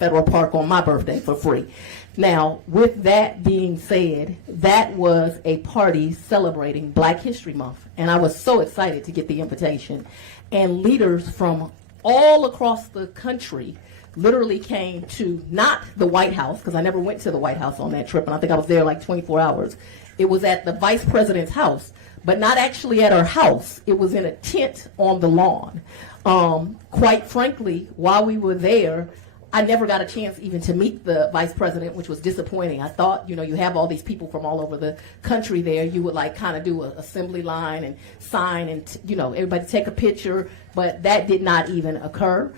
Federal Park on my birthday for free. Now, with that being said, that was a party celebrating Black History Month, and I was so excited to get the invitation. And leaders from all across the country literally came to not the White House, because I never went to the White House on that trip, and I think I was there like 24 hours. It was at the Vice President's house, but not actually at her house. It was in a tent on the lawn. Quite frankly, while we were there, I never got a chance even to meet the vice president, which was disappointing. I thought, you know, you have all these people from all over the country there. You would like kind of do an assembly line and sign and, you know, everybody take a picture, but that did not even occur.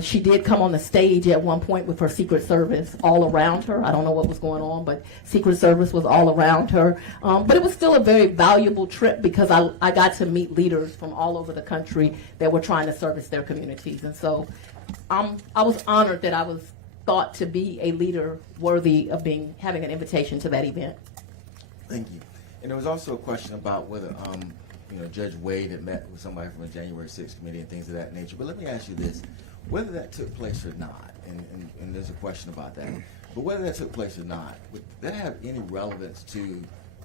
She did come on the stage at one point with her Secret Service all around her. I don't know what was going on, but Secret Service was all around her. But it was still a very valuable trip because I got to meet leaders from all over the country that were trying to service their communities. And so I was honored that I was thought to be a leader worthy of having an invitation to that event. Thank you. And there was also a question about whether Judge Wade had met with somebody from the January 6th committee and things of that nature. But let me ask you this, whether that took place or not, and there's a question about that, but whether that took place or not, would that have any relevance to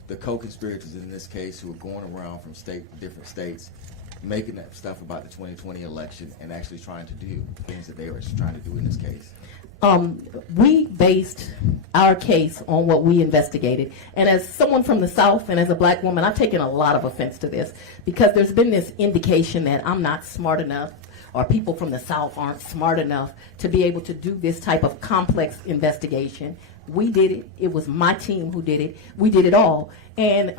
the co-conspirators in this case who are going around from different states making that stuff about the 2020 election and actually trying to do things that they were trying to do in this case? We based our case on what we investigated. And as someone from the South and as a Black woman, I've taken a lot of offense to this because there's been this indication that I'm not smart enough or people from the South aren't smart enough to be able to do this type of complex investigation. We did it. It was my team who did it. We did it all. And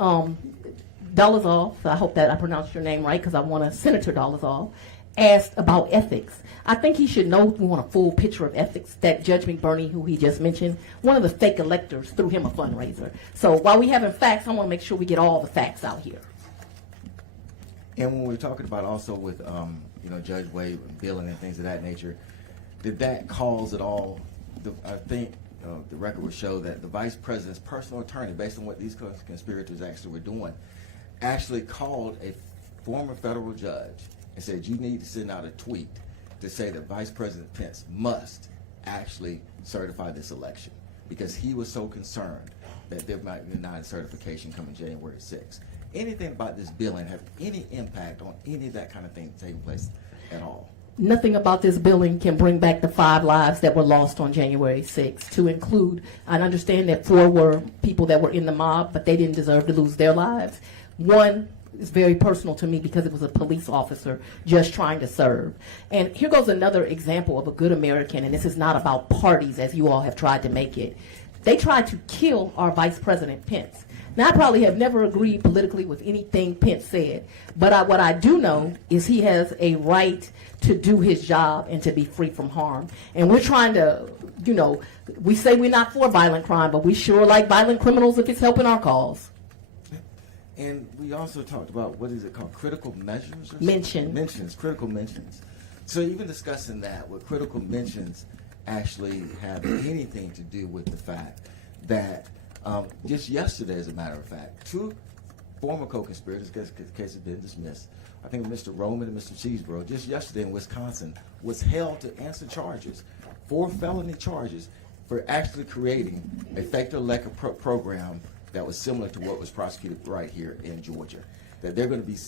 Dolezal, I hope that I pronounced your name right because I want Senator Dolezal, asked about ethics. I think he should know we want a full picture of ethics. That Judge McBurney, who he just mentioned, one of the fake electors threw him a fundraiser. So while we having facts, I want to make sure we get all the facts out here. And when we're talking about also with Judge Wade billing and things of that nature, did that cause at all? I think the record would show that the vice president's personal attorney, based on what these conspirators actually were doing, actually called a former federal judge and said, you need to send out a tweet to say that Vice President Pence must actually certify this election because he was so concerned that there might be denied certification coming January 6th. Anything about this billing have any impact on any of that kind of thing taking place at all? Nothing about this billing can bring back the 5 lives that were lost on January 6th, to include, I understand that 4 were people that were in the mob, but they didn't deserve to lose their lives. One is very personal to me because it was a police officer just trying to serve. And here goes another example of a good American, and this is not about parties as you all have tried to make it. They tried to kill our Vice President Pence. Now, I probably have never agreed politically with anything Pence said, but what I do know is he has a right to do his job and to be free from harm. And we're trying to, we say we're not for violent crime, but we sure like violent criminals if it's helping our cause. And we also talked about, what is it called, critical measures? Mentions, critical mentions. So even discussing that, would critical mentions actually have anything to do with the fact that just yesterday, as a matter of fact, 2 former co-conspirators, because the case has been dismissed, I think Mr. Roman and Mr. Cheeseborough, just yesterday in Wisconsin, was held to answer charges, 4 felony charges, for actually creating a fake elector program that was similar to what was prosecuted right here in Georgia. That they're going to be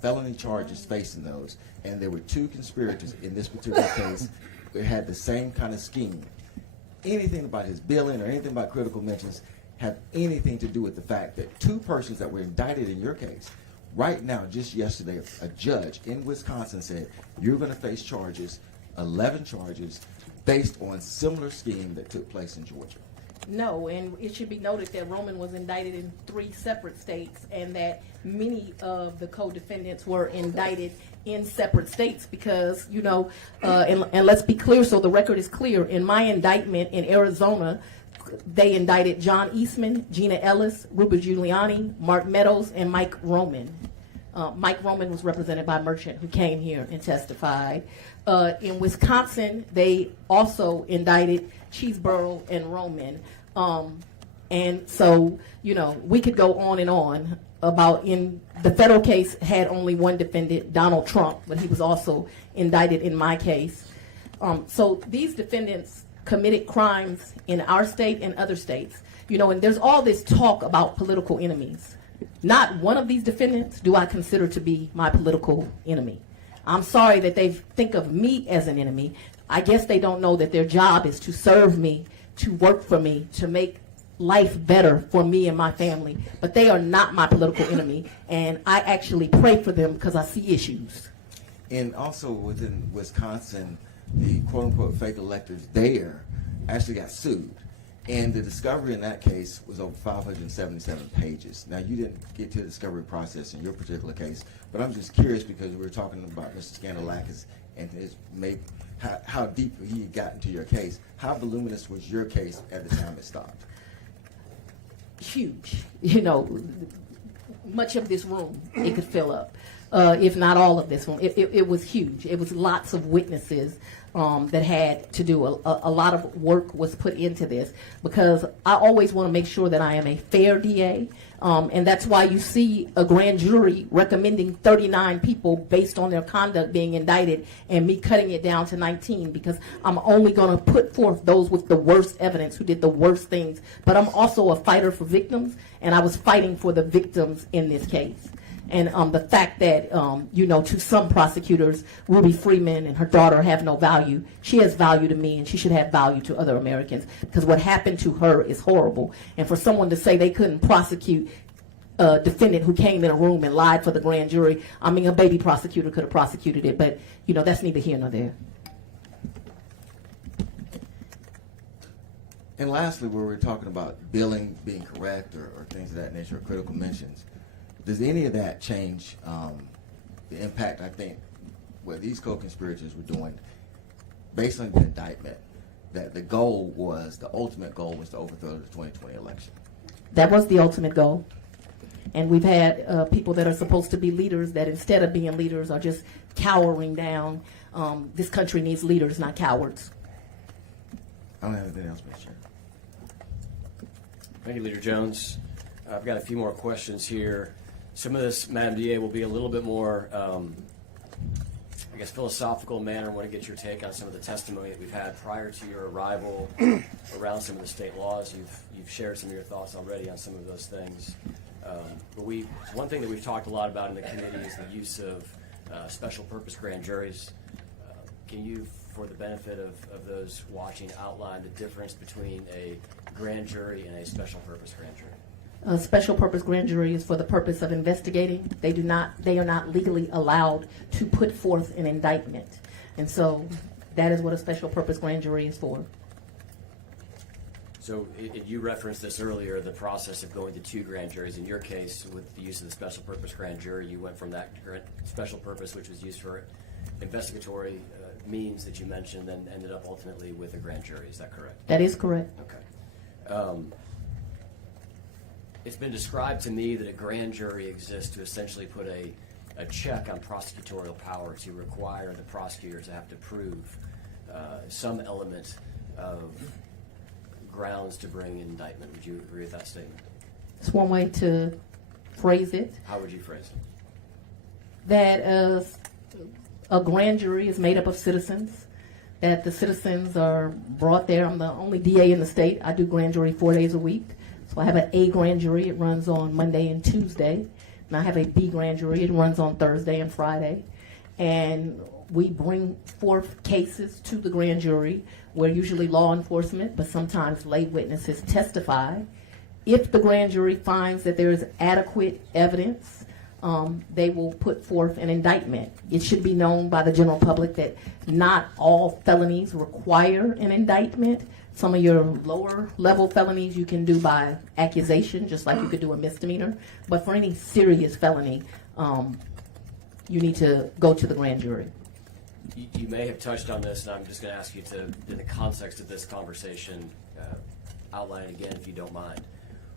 felony charges facing those, and there were 2 conspirators in this particular case that had the same kind of scheme. Anything about his billing or anything about critical mentions have anything to do with the fact that 2 persons that were indicted in your case, right now, just yesterday, a judge in Wisconsin said, you're going to face charges, 11 charges, based on similar scheme that took place in Georgia. No, and it should be noted that Roman was indicted in 3 separate states and that many of the co-defendants were indicted in separate states because, and let's be clear so the record is clear, in my indictment in Arizona, they indicted John Eastman, Gina Ellis, Ruben Giuliani, Mark Meadows, and Mike Roman. Mike Roman was represented by Merchant, who came here and testified. In Wisconsin, they also indicted Cheeseborough and Roman. And so, we could go on and on about in the federal case had only one defendant, Donald Trump, but he was also indicted in my case. So these defendants committed crimes in our state and other states. You know, and there's all this talk about political enemies. Not one of these defendants do I consider to be my political enemy. I'm sorry that they think of me as an enemy. I guess they don't know that their job is to serve me, to work for me, to make life better for me and my family. But they are not my political enemy, and I actually pray for them because I see issues. And also within Wisconsin, the quote-unquote fake electors there actually got sued. And the discovery in that case was over 577 pages. Now, you didn't get to the discovery process in your particular case, but I'm just curious because we were talking about Mr. Scandalakis and how deep he got into your case. How voluminous was your case at the time it stopped? Huge. You know, much of this room it could fill up, if not all of this room. It was huge. It was lots of witnesses that had to do. A lot of work was put into this because I always want to make sure that I am a fair DA, and that's why you see a grand jury recommending 39 people based on their conduct being indicted and me cutting it down to 19 because I'm only going to put forth those with the worst evidence who did the worst things. But I'm also a fighter for victims, and I was fighting for the victims in this case. And the fact that, you know, to some prosecutors, Ruby Freeman and her daughter have no value. She has value to me, and she should have value to other Americans because what happened to her is horrible. And for someone to say they couldn't prosecute a defendant who came in a room and lied for the grand jury, I mean, a baby prosecutor could have prosecuted it, but, you know, that's neither here nor there. And lastly, where we're talking about billing being correct or things of that nature, or critical mentions, does any of that change the impact, I think, what these co-conspirators were doing based on the indictment, that the ultimate goal was to overthrow the 2020 election? That was the ultimate goal. And we've had people that are supposed to be leaders that instead of being leaders are just cowering down. This country needs leaders, not cowards. I don't have anything else, Mr. Chair. Thank you, Leader Jones. I've got a few more questions here. Some of this, Madam DA, will be a little bit more, I guess, philosophical manner. I want to get your take on some of the testimony that we've had prior to your arrival around some of the state laws. You've shared some of your thoughts already on some of those things. But one thing that we've talked a lot about in the committee is the use of special purpose grand juries. Can you, for the benefit of those watching, outline the difference between a grand jury and a special purpose grand jury? A special purpose grand jury is for the purpose of investigating. They are not legally allowed to put forth an indictment. And so that is what a special purpose grand jury is for. So you referenced this earlier, the process of going to two grand juries. In your case, with the use of the special purpose grand jury, you went from that special purpose, which was used for investigatory means that you mentioned, and ended up ultimately with a grand jury. Is that correct? That is correct. Okay. It's been described to me that a grand jury exists to essentially put a check on prosecutorial power, to require the prosecutor to have to prove some element of grounds to bring an indictment. Would you agree with that statement? It's one way to phrase it. How would you phrase it? That a grand jury is made up of citizens, that the citizens are brought there. I'm the only DA in the state. I do grand jury 4 days a week. So I have an A grand jury. It runs on Monday and Tuesday. And I have a B grand jury. It runs on Thursday and Friday. And we bring forth cases to the grand jury where usually law enforcement, but sometimes lay witnesses testify. If the grand jury finds that there is adequate evidence, they will put forth an indictment. It should be known by the general public that not all felonies require an indictment. Some of your lower level felonies you can do by accusation, just like you could do a misdemeanor. But for any serious felony, you need to go to the grand jury. You may have touched on this, and I'm just going to ask you to, in the context of this conversation, outline it again if you don't mind.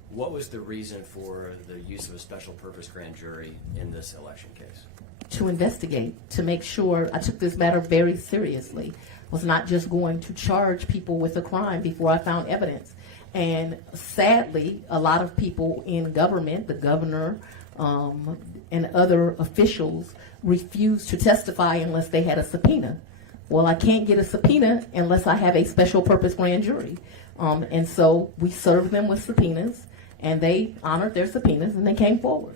What was the reason for the use of a special purpose grand jury in this election case? To investigate, to make sure. I took this matter very seriously. Was not just going to charge people with a crime before I found evidence. And sadly, a lot of people in government, the governor and other officials, refused to testify unless they had a subpoena. Well, I can't get a subpoena unless I have a special purpose grand jury. And so we served them with subpoenas, and they honored their subpoenas, and they came forward.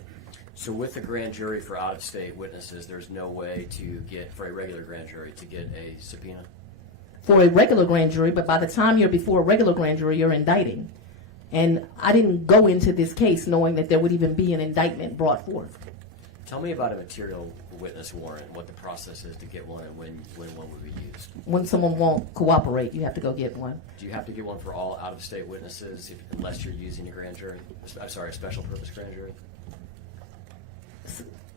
So with the grand jury for out-of-state witnesses, there's no way to get, for a regular grand jury, to get a subpoena? For a regular grand jury, but by the time you're before a regular grand jury, you're indicting. And I didn't go into this case knowing that there would even be an indictment brought forth. Tell me about a material witness warrant, what the process is to get one, and when one would be used. When someone won't cooperate, you have to go get one. Do you have to get one for all out-of-state witnesses unless you're using a grand jury? I'm sorry, a special purpose grand jury?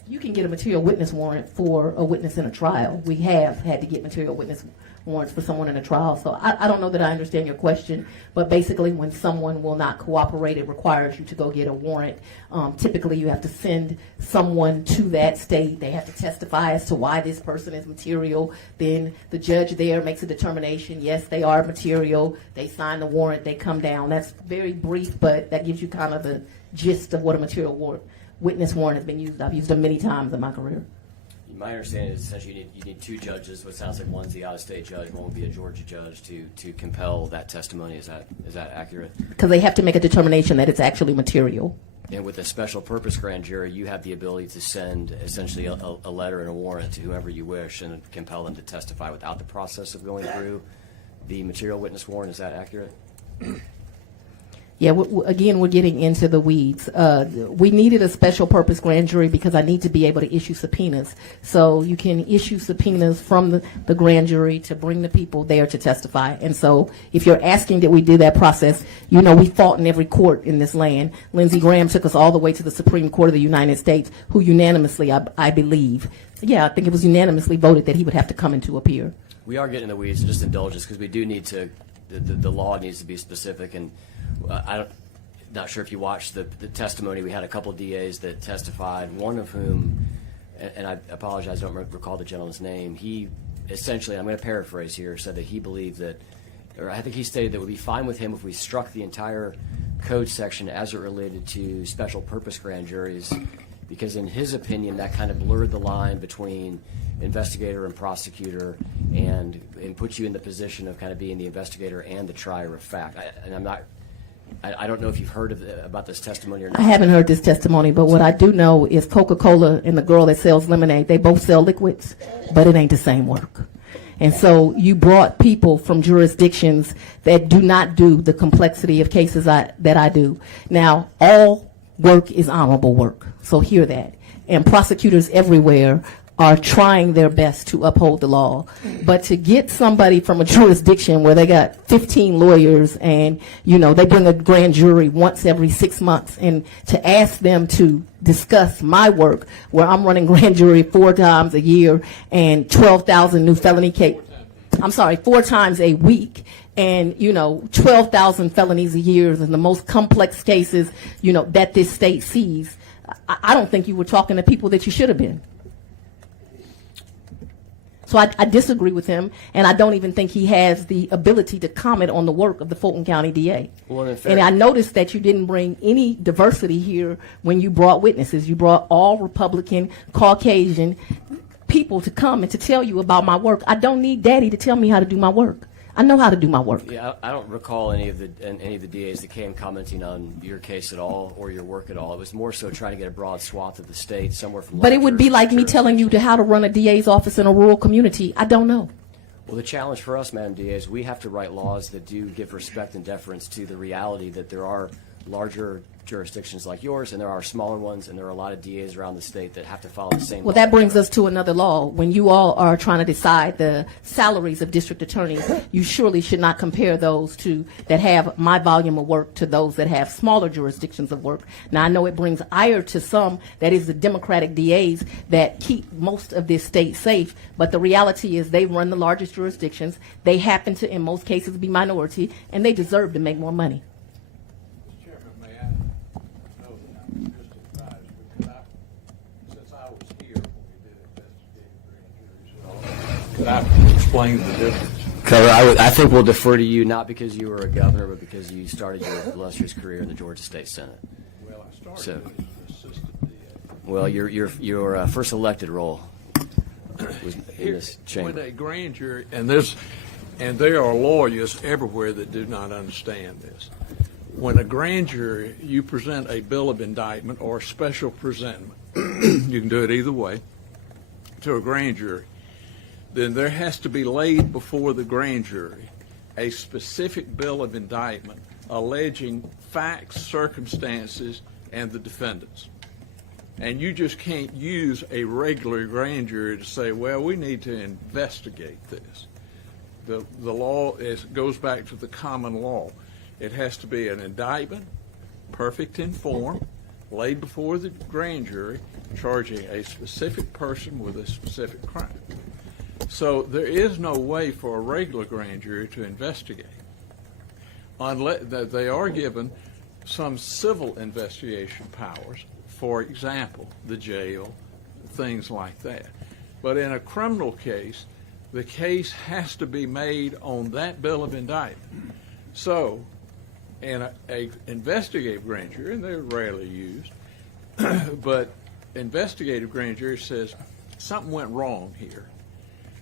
You can get a material witness warrant for a witness in a trial. We have had to get material witness warrants for someone in a trial. So I don't know that I understand your question, but basically when someone will not cooperate, it requires you to go get a warrant. Typically you have to send someone to that state. They have to testify as to why this person is material. Then the judge there makes a determination, yes, they are material. They sign the warrant, they come down. That's very brief, but that gives you kind of the gist of what a material witness warrant has been used. I've used them many times in my career. My understanding is essentially you need two judges. What sounds like one's the out-of-state judge, one will be a Georgia judge to compel that testimony. Is that accurate? Because they have to make a determination that it's actually material. And with a special purpose grand jury, you have the ability to send essentially a letter and a warrant to whoever you wish and compel them to testify without the process of going through the material witness warrant. Is that accurate? Yeah, again, we're getting into the weeds. We needed a special purpose grand jury because I need to be able to issue subpoenas. So you can issue subpoenas from the grand jury to bring the people there to testify. And so if you're asking that we do that process, you know, we fought in every court in this land. Lindsey Graham took us all the way to the Supreme Court of the United States, who unanimously, I believe, I think it was unanimously voted that he would have to come and to appear. We are getting in the weeds, just indulge us, because we do need to, the law needs to be specific. And not sure if you watched the testimony. We had a couple of DAs that testified, one of whom, and I apologize, I don't recall the gentleman's name. He essentially, I'm going to paraphrase here, said that he believed that, or I think he stated that it would be fine with him if we struck the entire code section as it related to special purpose grand juries, because in his opinion that kind of blurred the line between investigator and prosecutor and put you in the position of kind of being the investigator and the trier of fact. I don't know if you've heard about this testimony or not. I haven't heard this testimony, but what I do know is Coca-Cola and the girl that sells lemonade, they both sell liquids, but it ain't the same work. And so you brought people from jurisdictions that do not do the complexity of cases that I do. Now, all work is honorable work, so hear that. And prosecutors everywhere are trying their best to uphold the law. But to get somebody from a jurisdiction where they got 15 lawyers and, you know, they bring a grand jury once every 6 months, and to ask them to discuss my work where I'm running grand jury 4 times a year and 12,000 new felony cases, 4 times a week, and, you know, 12,000 felonies a year and the most complex cases, you know, that this state sees. I don't think you were talking to people that you should have been. So I disagree with him, and I don't even think he has the ability to comment on the work of the Fulton County DA. Well, and I noticed that you didn't bring any diversity here when you brought witnesses. You brought all Republican, Caucasian people to come and to tell you about my work. I don't need Daddy to tell me how to do my work. I know how to do my work. Yeah, I don't recall any of the DAs that came commenting on your case at all or your work at all. It was more so trying to get a broad swath of the state, somewhere from. But it would be like me telling you how to run a DA's office in a rural community. I don't know. Well, the challenge for us, Madam DA, is we have to write laws that do give respect and deference to the reality that there are larger jurisdictions like yours, and there are smaller ones, and there are a lot of DAs around the state that have to follow the same. Well, that brings us to another law. When you all are trying to decide the salaries of district attorneys, you surely should not compare those that have my volume of work to those that have smaller jurisdictions of work. Now, I know it brings ire to some, that is the Democratic DAs that keep most of this state safe, but the reality is they run the largest jurisdictions. They happen to, in most cases, be minority, and they deserve to make more money. Could I explain the difference? I think we'll defer to you, not because you were a governor, but because you started your illustrious career in the Georgia State Senate. Well, I started as an assistant DA. Well, your first elected role. was in this chamber. When a grand jury, and there are lawyers everywhere that do not understand this. When a grand jury, you present a bill of indictment or a special presentment, you can do it either way, to a grand jury, then there has to be laid before the grand jury a specific bill of indictment alleging facts, circumstances, and the defendants. And you just can't use a regular grand jury to say, well, we need to investigate this. The law goes back to the common law. It has to be an indictment, perfect in form, laid before the grand jury, charging a specific person with a specific crime. So there is no way for a regular grand jury to investigate, unless they are given some civil investigation powers, for example, the jail, things like that. But in a criminal case, the case has to be made on that bill of indictment. So in a investigative grand jury, and they're rarely used, but investigative grand jury says something went wrong here,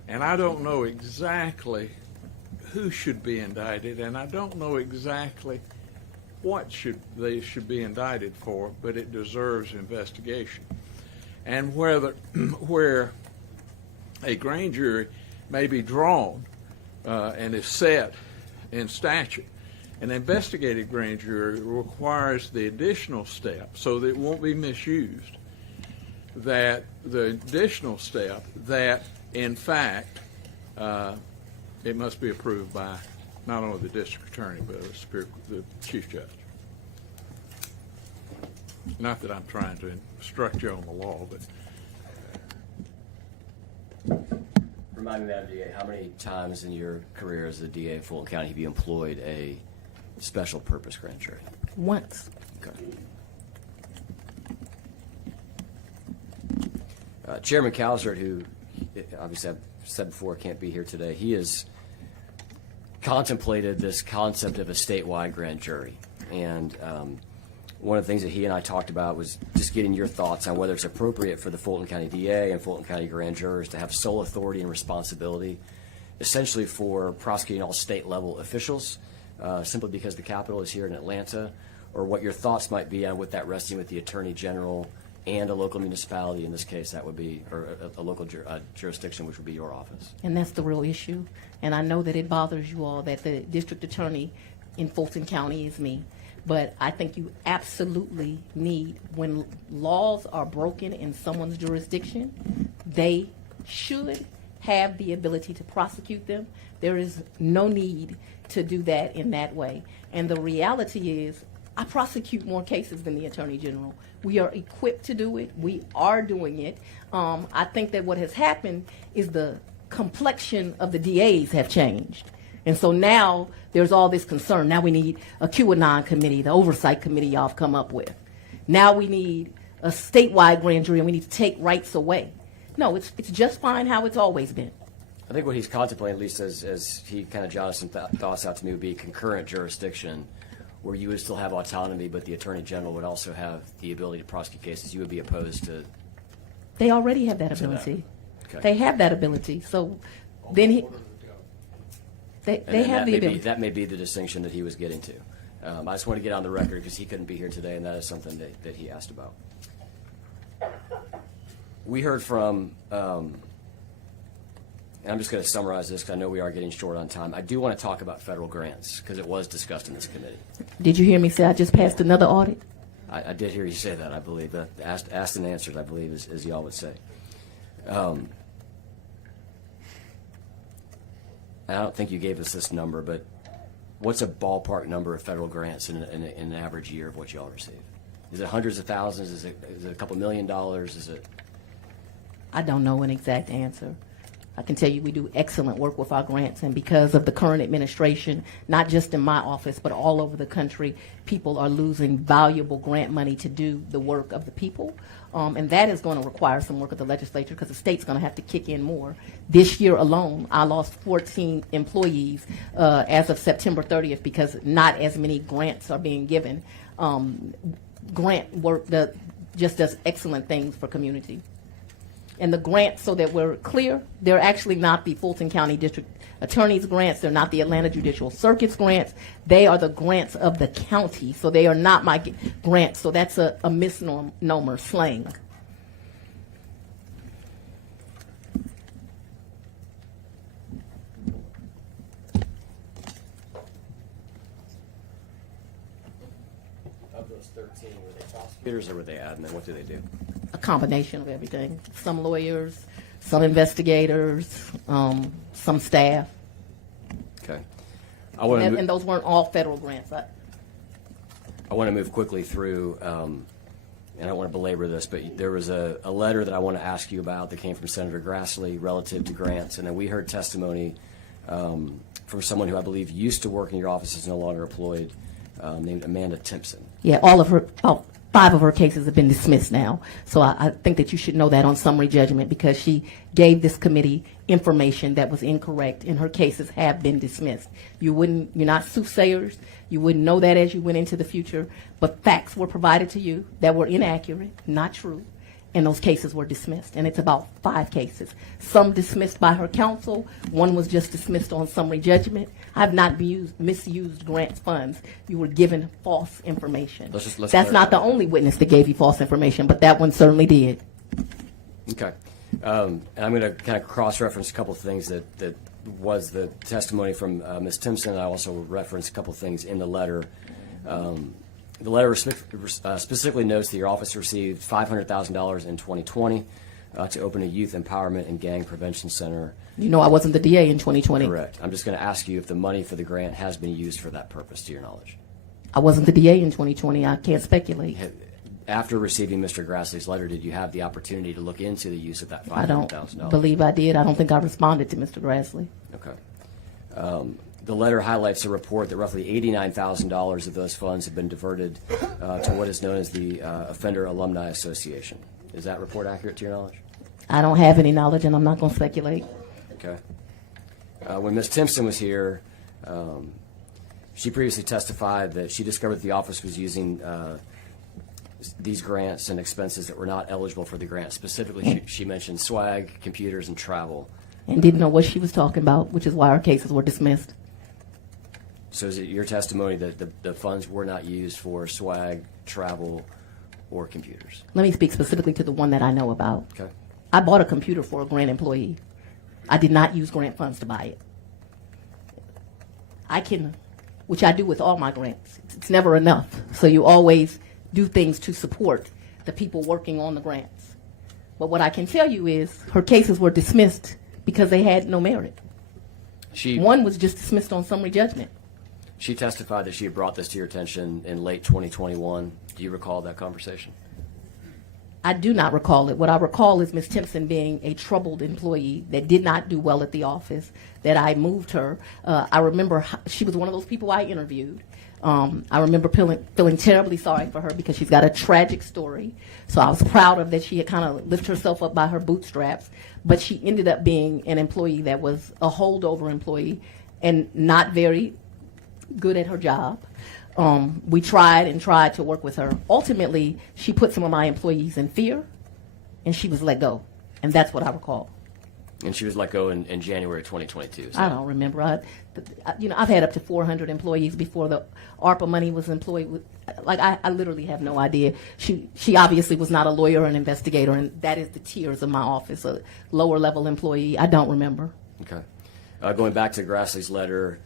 and I don't know exactly who should be indicted, and I don't know exactly what they should be indicted for, but it deserves investigation. And where a grand jury may be drawn and is set in statute, an investigative grand jury requires the additional step, so that it won't be misused, that the additional step that, in fact, it must be approved by not only the district attorney, but the chief judge. Not that I'm trying to instruct you on the law, but... Remind me, Madam DA, how many times in your career as a DA in Fulton County have you employed a special purpose grand jury? Once. Okay. Chairman Calzert, who obviously I've said before can't be here today, he has contemplated this concept of a statewide grand jury. And one of the things that he and I talked about was just getting your thoughts on whether it's appropriate for the Fulton County DA and Fulton County grand jurors to have sole authority and responsibility, essentially for prosecuting all state-level officials, simply because the capital is here in Atlanta, or what your thoughts might be on with that resting with the Attorney General and a local municipality. In this case, that would be, or a local jurisdiction, which would be your office. And that's the real issue. And I know that it bothers you all that the district attorney in Fulton County is me. But I think you absolutely need, when laws are broken in someone's jurisdiction, they should have the ability to prosecute them. There is no need to do that in that way. And the reality is, I prosecute more cases than the Attorney General. We are equipped to do it. We are doing it. I think that what has happened is the complexion of the DAs have changed. And so now there's all this concern. Now we need a QAnon committee, the oversight committee y'all have come up with. Now we need a statewide grand jury, and we need to take rights away. No, it's just fine how it's always been. I think what he's contemplating, at least as he kind of jotted some thoughts out to me, would be concurrent jurisdiction, where you would still have autonomy, but the Attorney General would also have the ability to prosecute cases. You would be opposed to... They already have that ability. Okay. They have that ability. So then they have the ability. That may be the distinction that he was getting to. I just want to get on the record because he couldn't be here today, and that is something that he asked about. We heard from, and I'm just going to summarize this because I know we are getting short on time. I do want to talk about federal grants because it was discussed in this committee. Did you hear me say I just passed another audit? I did hear you say that, I believe. Asked and answered, I believe, as y'all would say. I don't think you gave us this number, but what's a ballpark number of federal grants in an average year of what y'all receive? Is it hundreds of thousands? Is it a couple $1 million? Is it? I don't know an exact answer. I can tell you we do excellent work with our grants, and because of the current administration, not just in my office, but all over the country, people are losing valuable grant money to do the work of the people. And that is going to require some work of the legislature because the state's going to have to kick in more. This year alone, I lost 14 employees as of September 30th because not as many grants are being given. Grant work just does excellent things for community. And the grants, so that we're clear, they're actually not the Fulton County District Attorney's grants. They're not the Atlanta Judicial Circuit's grants. They are the grants of the county. So they are not my grants. So that's a misnomer slang. Of those 13, were they prosecutors or were they admin? What do they do? A combination of everything. Some lawyers, some investigators, some staff. Okay. I want to And those weren't all federal grants. I want to move quickly through, and I don't want to belabor this, but there was a letter that I want to ask you about that came from Senator Grassley relative to grants, and then we heard testimony from someone who I believe used to work in your office, is no longer employed, named Amanda Timpson. Yeah, 5 of her cases have been dismissed now. So I think that you should know that on summary judgment, because she gave this committee information that was incorrect, and her cases have been dismissed. You're not soothsayers. You wouldn't know that as you went into the future, but facts were provided to you that were inaccurate, not true, and those cases were dismissed. And it's about 5 cases. Some dismissed by her counsel. One was just dismissed on summary judgment. I've not misused grants funds. You were given false information. Let's That's not the only witness that gave you false information, but that one certainly did. Okay. And I'm going to kind of cross-reference a couple of things that was the testimony from Ms. Timpson. I also referenced a couple of things in the letter. The letter specifically notes that your office received $500,000 in 2020 to open a youth empowerment and gang prevention center. You know I wasn't the DA in 2020. Correct. I'm just going to ask you if the money for the grant has been used for that purpose, to your knowledge. I wasn't the DA in 2020. I can't speculate. After receiving Mr. Grassley's letter, did you have the opportunity to look into the use of that $500,000? I don't believe I did. I don't think I responded to Mr. Grassley. Okay. The letter highlights a report that roughly $89,000 of those funds have been diverted to what is known as the Offender Alumni Association. Is that report accurate to your knowledge? I don't have any knowledge, and I'm not going to speculate. Okay. When Ms. Timpson was here, she previously testified that she discovered that the office was using these grants and expenses that were not eligible for the grant. Specifically, she mentioned swag, computers, and travel. And didn't know what she was talking about, which is why our cases were dismissed. So is it your testimony that the funds were not used for swag, travel, or computers? Let me speak specifically to the one that I know about. Okay. I bought a computer for a grant employee. I did not use grant funds to buy it. I can, which I do with all my grants. It's never enough. So you always do things to support the people working on the grants. But what I can tell you is her cases were dismissed because they had no merit. One was just dismissed on summary judgment. She testified that she had brought this to your attention in late 2021. Do you recall that conversation? I do not recall it. What I recall is Ms. Timpson being a troubled employee that did not do well at the office, that I moved her. I remember she was one of those people I interviewed. I remember feeling terribly sorry for her because she's got a tragic story. So I was proud of that she had kind of lifted herself up by her bootstraps. But she ended up being an employee that was a holdover employee and not very good at her job. We tried to work with her. Ultimately, she put some of my employees in fear, and she was let go. And that's what I recall. And she was let go in January 2022. So. I don't remember. I've had up to 400 employees before the ARPA money was employed. I literally have no idea. She obviously was not a lawyer or an investigator, and that is the tiers of my office, a lower level employee. I don't remember. Okay. Going back to Grassley's letter.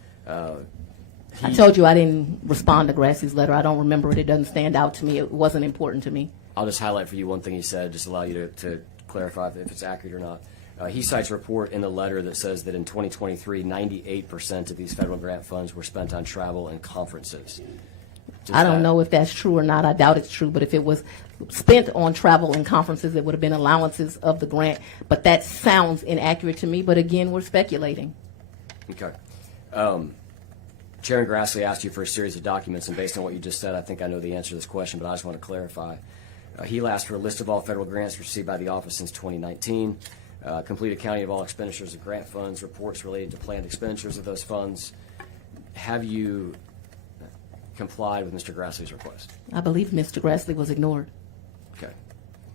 I told you I didn't respond to Grassley's letter. I don't remember it. It doesn't stand out to me. It wasn't important to me. I'll just highlight for you one thing he said, just allow you to clarify if it's accurate or not. He cites a report in the letter that says that in 2023, 98% of these federal grant funds were spent on travel and conferences. I don't know if that's true or not. I doubt it's true. But if it was spent on travel and conferences, it would have been allowances of the grant. But that sounds inaccurate to me. But again, we're speculating. Okay. Chairman Grassley asked you for a series of documents, and based on what you just said, I think I know the answer to this question, but I just want to clarify. He asked for a list of all federal grants received by the office since 2019, complete accounting of all expenditures of grant funds, reports related to planned expenditures of those funds. Have you complied with Mr. Grassley's request? I believe Mr. Grassley was ignored. Okay.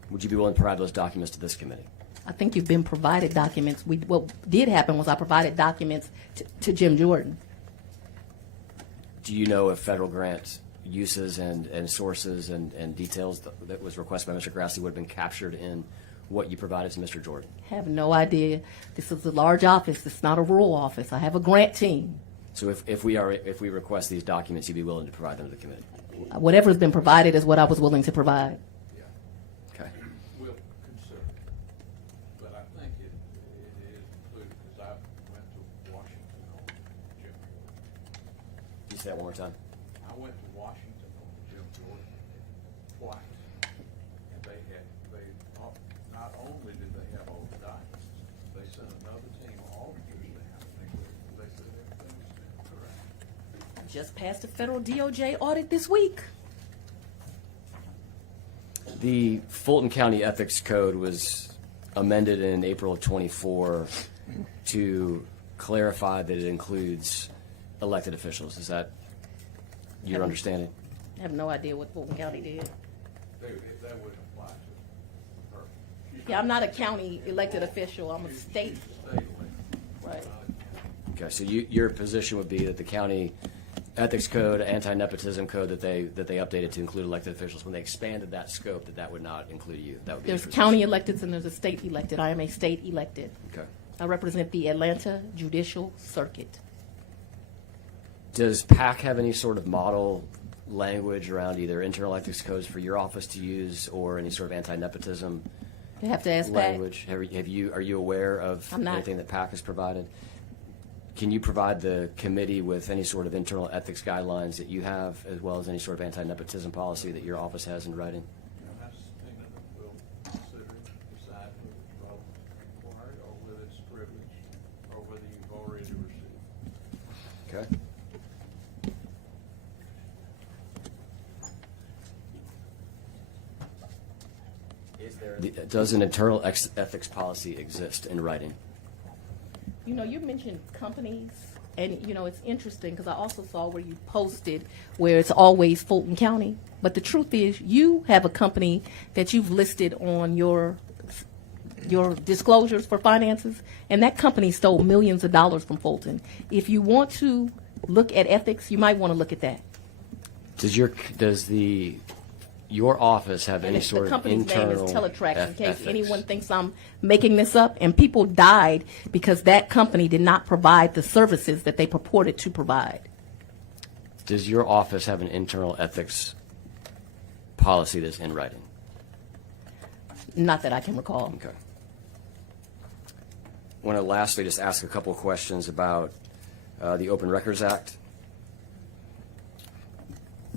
Would you be willing to provide those documents to this committee? I think you've been provided documents. What did happen was I provided documents to Jim Jordan. Do you know if federal grant uses and sources and details that was requested by Mr. Grassley would have been captured in what you provided to Mr. Jordan? Have no idea. This is a large office. It's not a rural office. I have a grant team. So if we request these documents, you'd be willing to provide them to the committee? Whatever's been provided is what I was willing to provide. Okay. We'll consider it. But I think it is included because I went to Washington on Jim Jordan. Can you say that one more time? I went to Washington on Jim Jordan twice. And not only did they have all the documents, they sent another team of auditors down. They said everything was correct. Just passed a federal DOJ audit this week. The Fulton County Ethics Code was amended in April of '24 to clarify that it includes elected officials. Is that your understanding? I have no idea what Fulton County did. That wouldn't apply to her. Yeah, I'm not a county elected official. I'm a state. Right. Okay, so your position would be that the county ethics code, anti-nepotism code that they updated to include elected officials, when they expanded that scope, that would not include you. That would be There's your county position. electeds and there's a state elected. I am a state elected. Okay. I represent the Atlanta Judicial Circuit. Does PAC have any sort of model language around either internal ethics codes for your office to use or any sort of anti-nepotism You have to ask PAC. language? Are you aware of I'm not. anything that PAC has provided? Can you provide the committee with any sort of internal ethics guidelines that you have, as well as any sort of anti-nepotism policy that your office has in writing? That's something that we'll consider, decide whether it's required or whether it's privileged or whether you've already received. Okay. Does an internal ethics policy exist in writing? You know, you mentioned companies, and, you know, it's interesting because I also saw where you posted where it's always Fulton County. But the truth is, you have a company that you've listed on your disclosures for finances, and that company stole millions of dollars from Fulton. If you want to look at ethics, you might want to look at that. Does your office have And any it's sort the of company's name internal is Teletrax, in case ethics? anyone thinks I'm making this up. And people died because that company did not provide the services that they purported to provide. Does your office have an internal ethics policy that's in writing? Not that I can recall. Okay. I want to lastly just ask a couple of questions about the Open Records Act.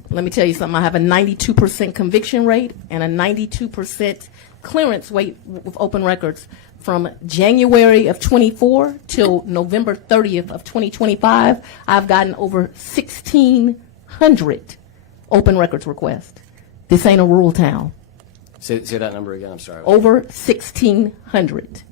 Let me tell you something. I have a 92% conviction rate and a 92% clearance rate with open records. From January of 24 till November 30th of 2025, I've gotten over 1,600 open records requests. This ain't a rural town. Say that number again. I'm sorry. Over 1,600.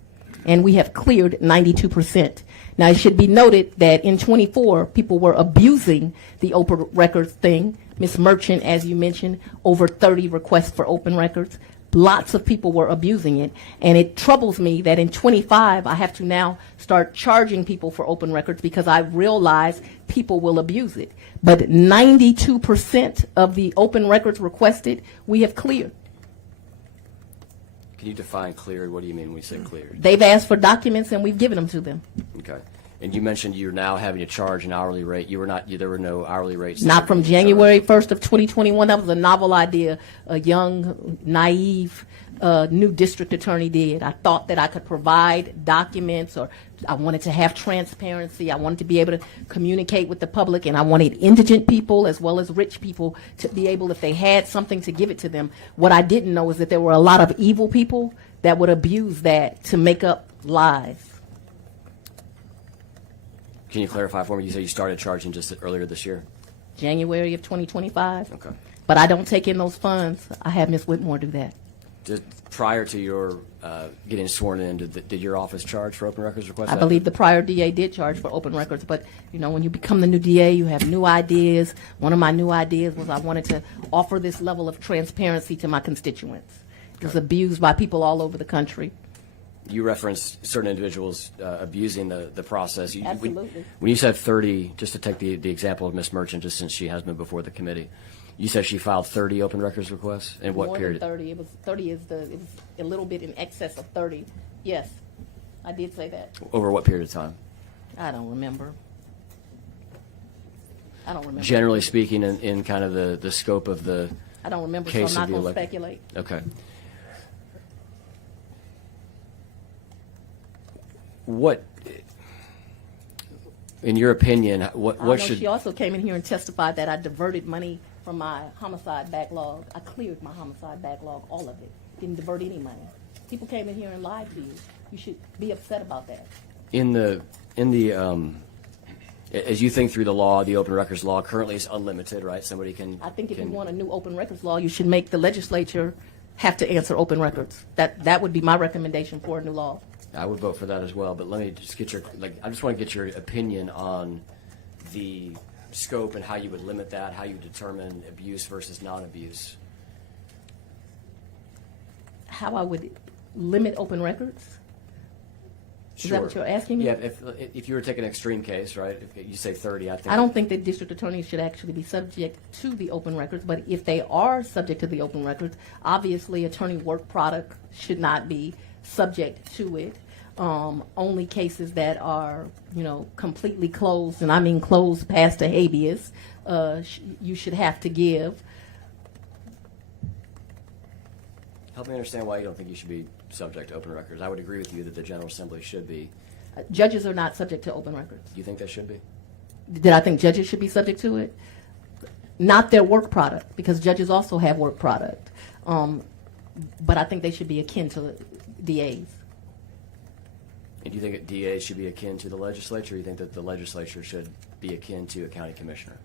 And we have cleared 92%. Now, it should be noted that in 24, people were abusing the open records thing. Ms. Merchant, as you mentioned, over 30 requests for open records. Lots of people were abusing it. And it troubles me that in 25, I have to now start charging people for open records because I realize people will abuse it. But 92% of the open records requested, we have cleared. Can you define cleared? What do you mean when we say cleared? They've asked for documents and we've given them to them. Okay. And you mentioned you're now having to charge an hourly rate. There were no hourly rates. Not from January 1st of 2021. That was a novel idea a young, naive, new district attorney did. I thought that I could provide documents, or I wanted to have transparency. I wanted to be able to communicate with the public, and I wanted indigent people as well as rich people to be able, if they had something, to give it to them. What I didn't know is that there were a lot of evil people that would abuse that to make up lies. Can you clarify for me? You said you started charging just earlier this year. January of 2025. Okay. But I don't take in those funds. I have Ms. Whitmore do that. Prior to your getting sworn in, did your office charge for open records requests? I believe the prior DA did charge for open records, but, you know, when you become the new DA, you have new ideas. One of my new ideas was I wanted to offer this level of transparency to my constituents. It was abused by people all over the country. you referenced certain individuals abusing the process. Absolutely. When you said 30, just to take the example of Ms. Merchant, just since she has been before the committee, you said she filed 30 open records requests? In what More period? than 30. It was 30 it was a little bit in excess of 30. Yes, I did say that. Over what period of time? I don't remember. Generally speaking, in kind of the scope of the I don't remember, so case I'm of not the going to elect- speculate. Okay. What, in your opinion, what I know should... she also came in here and testified that I diverted money from my homicide backlog. I cleared my homicide backlog, all of it. Didn't divert any money. People came in here and lied to you. You should be upset about that. As you think through the law, the open records law currently is unlimited, right? Somebody can... I think if you want a new open records law, you should make the legislature have to answer open records. That would be my recommendation for a new law. I would vote for that as well, but let me just get I just want to get your opinion on the scope and how you would limit that, how you determine abuse versus non-abuse. How I would limit open records? Is that what you're asking me? Yeah, if you were to take an extreme case, right, if you say 30, I think... I don't think that district attorneys should actually be subject to the open records, but if they are subject to the open records, obviously attorney work product should not be subject to it. Only cases that are, completely closed, and I mean closed past the habeas, you should have to give. Help me understand why you don't think you should be subject to open records. I would agree with you that the General Assembly should be. Judges are not subject to open records. Do you think they should be? Did I think judges should be subject to it? Not their work product, because judges also have work product. But I think they should be akin to DAs. And do you think that DAs should be akin to the legislature, or do you think that the legislature should be akin to a county commissioner?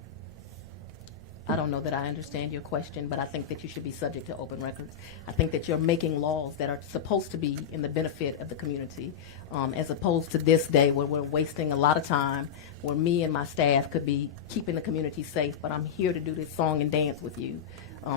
I don't know that I understand your question, but I think that you should be subject to open records. I think that you're making laws that are supposed to be in the benefit of the community, as opposed to this day where we're wasting a lot of time, where me and my staff could be keeping the community safe, but I'm here to do this song and dance with you.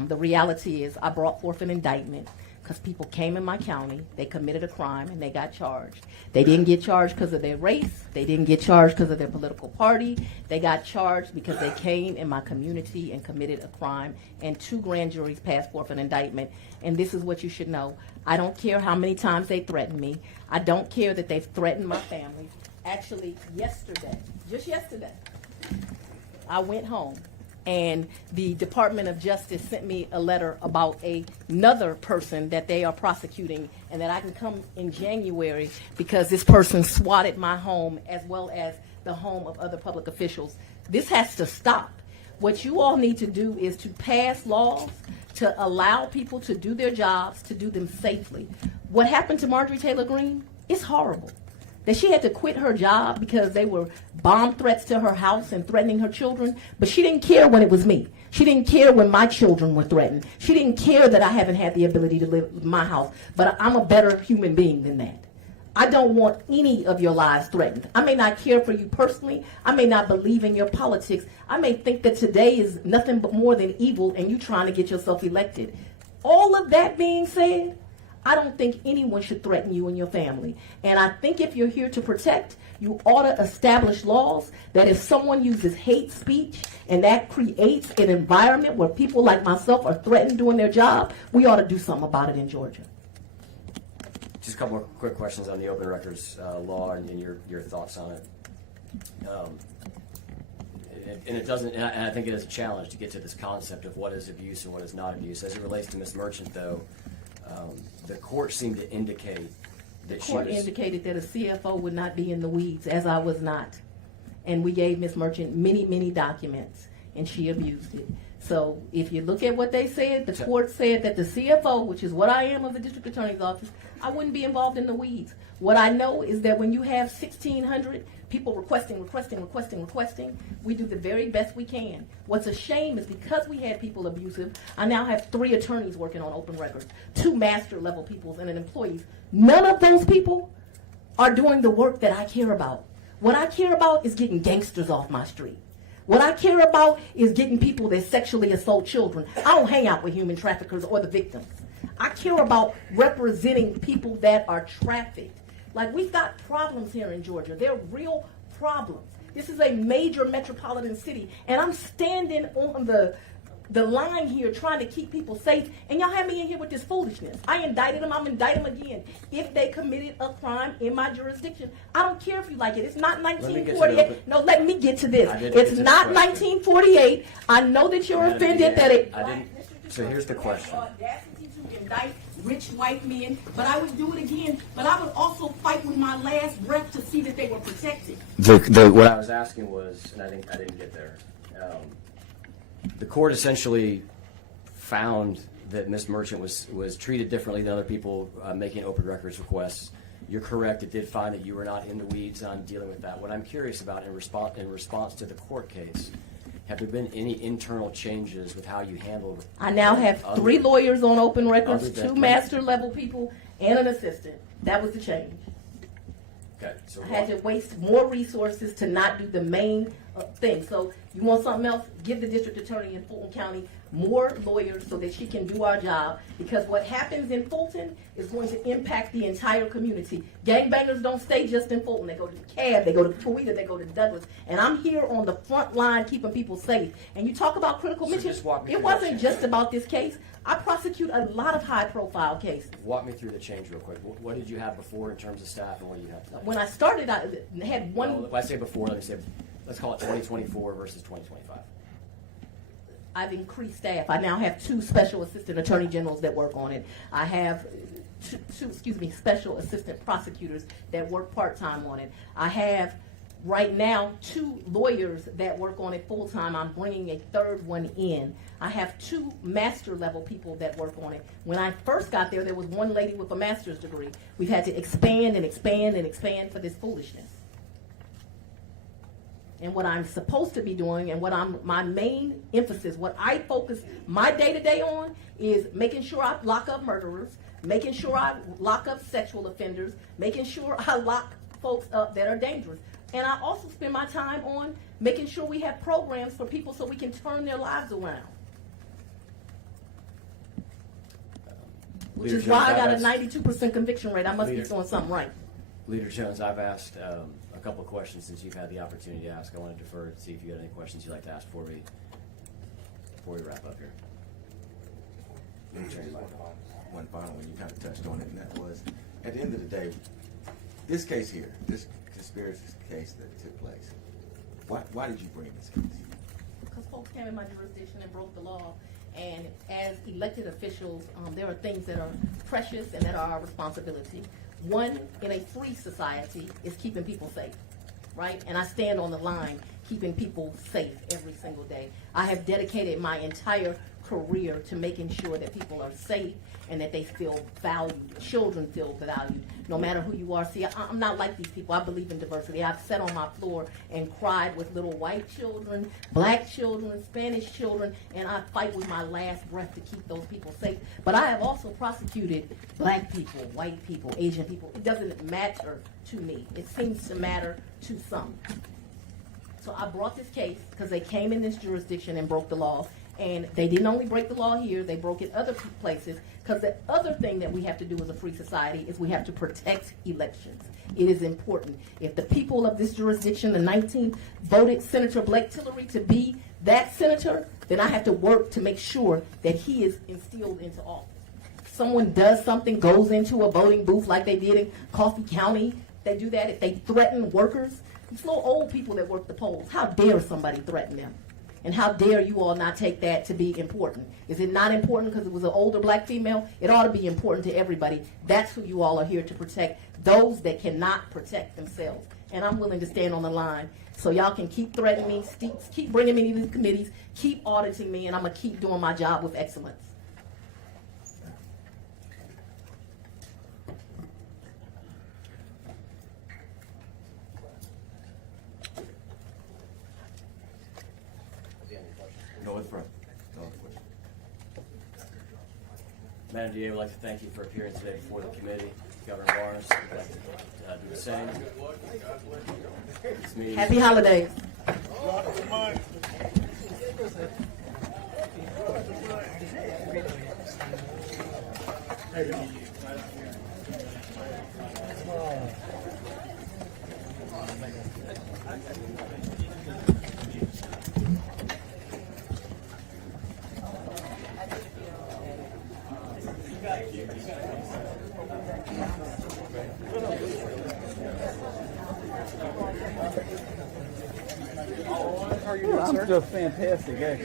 The reality is I brought forth an indictment because people came in my county, they committed a crime, and they got charged. They didn't get charged because of their race. They didn't get charged because of their political party. They got charged because they came in my community and committed a crime, and 2 grand juries passed forth an indictment. And this is what you should know. I don't care how many times they threatened me. I don't care that they've threatened my family. Actually, just yesterday, I went home, and the Department of Justice sent me a letter about another person that they are prosecuting, and that I can come in January because this person swatted my home as well as the home of other public officials. This has to stop. What you all need to do is to pass laws to allow people to do their jobs, to do them safely. What happened to Marjorie Taylor Greene is horrible. That she had to quit her job because they were bomb threats to her house and threatening her children, but she didn't care when it was me. She didn't care when my children were threatened. She didn't care that I haven't had the ability to live in my house, but I'm a better human being than that. I don't want any of your lives threatened. I may not care for you personally. I may not believe in your politics. I may think that today is nothing but more than evil and you trying to get yourself elected. All of that being said, I don't think anyone should threaten you and your family. And I think if you're here to protect, you ought to establish laws that if someone uses hate speech and that creates an environment where people like myself are threatened doing their job, we ought to do something about it in Georgia. Just a couple more quick questions on the open records law and your thoughts on it. And it doesn't, and I think it is a challenge to get to this concept of what is abuse and what is not abuse. As it relates to Ms. Merchant, though, the court seemed to indicate that The court indicated that a CFO would not be in the weeds, as I was not. And we gave Ms. Merchant many, many documents, and she abused it. So if you look at what they said, the court said that the CFO, which is what I am of the district attorney's office, I wouldn't be involved in the weeds. What I know is that when you have 1,600 people requesting, we do the very best we can. What's a shame is because we had people abusive, I now have 3 attorneys working on open records, 2 master level people and an employees. None of those people are doing the work that I care about. What I care about is getting gangsters off my street. What I care about is getting people that sexually assault children. I don't hang out with human traffickers or the victims. I care about representing people that are trafficked. Like, we've got problems here in Georgia. They're real problems. This is a major metropolitan city, and I'm standing on the line here trying to keep people safe, and y'all have me in here with this foolishness. I indicted them, I'm indicting them again. If they committed a crime in my jurisdiction, I don't care if you like it. It's not 1948. No, let me get to this. It's not 1948. I know that you're offended that it... So here's the question. Audacity to indict rich white men, but I would do it again. But I would also fight with my last breath to see that they were protected. What I was asking was, and I think I didn't get there. The court essentially found that Ms. Merchant was treated differently than other people making open records requests. You're correct. It did find that you were not in the weeds on dealing with that. What I'm curious about in response to the court case, have there been any internal changes with how you handled? I now have 3 lawyers on open records, 2 master level people, and an assistant. That was the change. Okay, so I had to waste more resources to not do the main thing. So you want something else? Give the district attorney in Fulton County more lawyers so that she can do our job. Because what happens in Fulton is going to impact the entire community. Gangbangers don't stay just in Fulton. They go to DeKalb, they go to Coweta, they go to Douglas. And I'm here on the front line keeping people safe. And you talk about critical mentions. It wasn't just about this case. I prosecute a lot of high-profile cases. Walk me through the change real quick. What did you have before in terms of staff, and what do you have today? When I started, I had one. Well, when I say before, let me say, let's call it 2024 versus 2025. I've increased staff. I now have 2 special assistant attorney generals that work on it. I have two special assistant prosecutors that work part-time on it. I have right now 2 lawyers that work on it full-time. I'm bringing a 3rd one in. I have 2 master level people that work on it. When I first got there was 1 lady with a master's degree. We've had to expand and expand and expand for this foolishness. And what I'm supposed to be doing, and my main emphasis, what I focus my day-to-day on, is making sure I lock up murderers, making sure I lock up sexual offenders, making sure I lock folks up that are dangerous. And I also spend my time on making sure we have programs for people so we can turn their lives around. Which is why I got a 92% conviction rate. I must be doing something right. Leader Jones, I've asked a couple of questions since you've had the opportunity to ask. I want to defer to see if you got any questions you'd like to ask before we wrap up here. One final one, you kind of touched on it, and that was, at the end of the day, this case here, this conspiracy case that took place, why did you bring this case? Because folks came in my jurisdiction and broke the law. And as elected officials, there are things that are precious and that are our responsibility. One, in a free society, is keeping people safe, right? And I stand on the line keeping people safe every single day. I have dedicated my entire career to making sure that people are safe and that they feel valued. Children feel valued, no matter who you are. See, I'm not like these people. I believe in diversity. I've sat on my floor and cried with little white children, black children, Spanish children, and I fight with my last breath to keep those people safe. But I have also prosecuted black people, white people, Asian people. It doesn't matter to me. It seems to matter to some. So I brought this case because they came in this jurisdiction and broke the law. And they didn't only break the law here, they broke it other places, because the other thing that we have to do as a free society is we have to protect elections. It is important. If the people of this jurisdiction, the 19th, voted Senator Blake Tillery to be that senator, then I have to work to make sure that he is instilled into office. If someone does something, goes into a voting booth like they did in Coffee County, they do that. If they threaten workers, these little old people that work the polls, how dare somebody threaten them? And how dare you all not take that to be important? Is it not important because it was an older black female? It ought to be important to everybody. That's who you all are here to protect, those that cannot protect themselves. And I'm willing to stand on the line so y'all can keep threatening me, keep bringing me to these committees, keep auditing me, and I'm going to keep doing my job with excellence. No, it's front. No other question. Madam DA, would like to thank you for appearing today before the committee. Governor Barnes, would like to do the same. This meeting Happy holidays. Hey, How are you doing, sir? I'm just fantastic, actually.